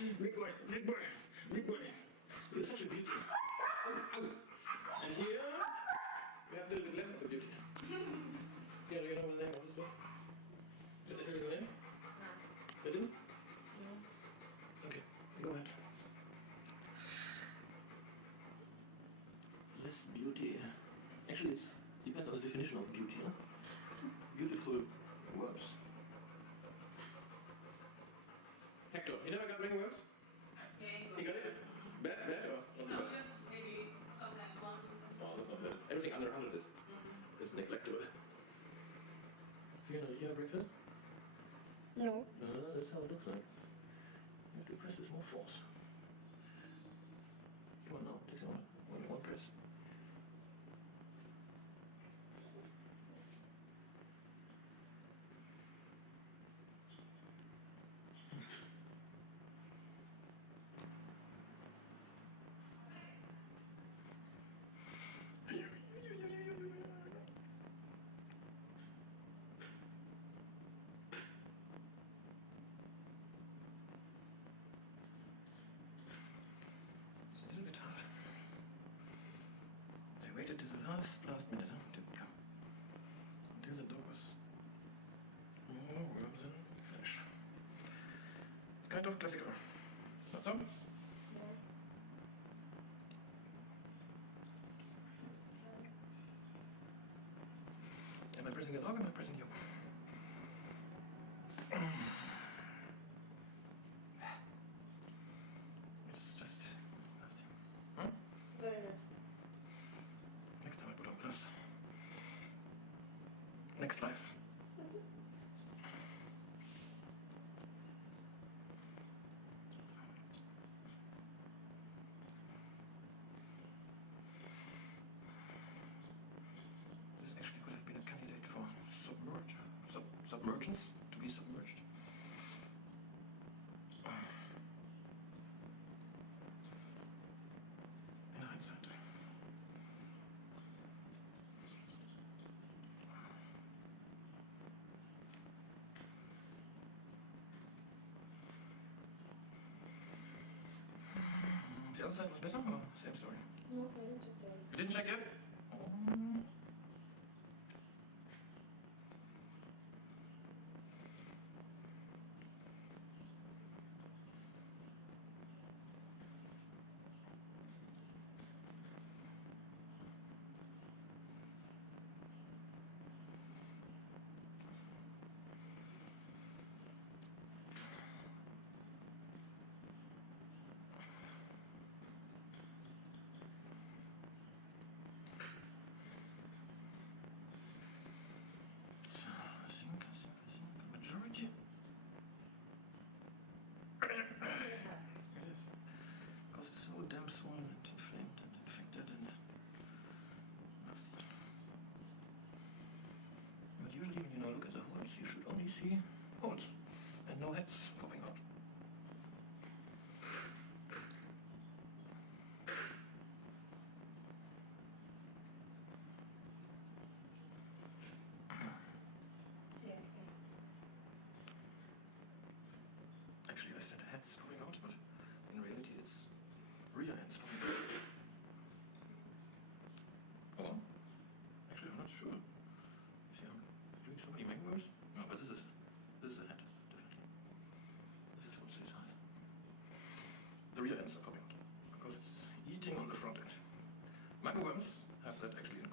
Big boy, big boy, big boy. You're such a beauty. Ow, ow. And here, we have a little bit less of a beauty. Here, do you know the name of this dog? Did I tell you the name? No. You didn't? No. Okay, go ahead. Less beauty. Actually, it depends on the definition of beauty. Huh? Beautiful worms. Hector, he never got Mangoworms? Yeah, he got it? Bad or not? No, just maybe sometimes 1, 2. Oh, that's not bad. Everything under 100 is neglectable. Fiona, did you have breakfast? No. No, that's how it looks like. You have to press with more force. Come on now, take some one press. It's a little bit hard. They waited till the last minute, didn't come. Until the dog was more worm than flesh. Kind of classical. Not so? No. Am I pressing the dog or am I pressing you? It's just nasty. Huh? Very nasty. Next time I put on gloves. Next life. This actually could have been a candidate for submergence, to be submerged. In hindsight. The other side was better or same story? No, I didn't check that. You didn't check yet? I think majority. It is. Because it's so damn swollen and inflamed and infected and nasty. But usually when you look at the holes, you should only see holes and no heads popping out. Actually, I said heads popping out, but in reality it's rear ends popping out. Oh, actually I'm not sure. You see, I'm doing so many mangoworms. No, but this is a head, definitely. This is what stays high. The rear ends are popping out because it's eating on the front end. Mangoworms have that actually in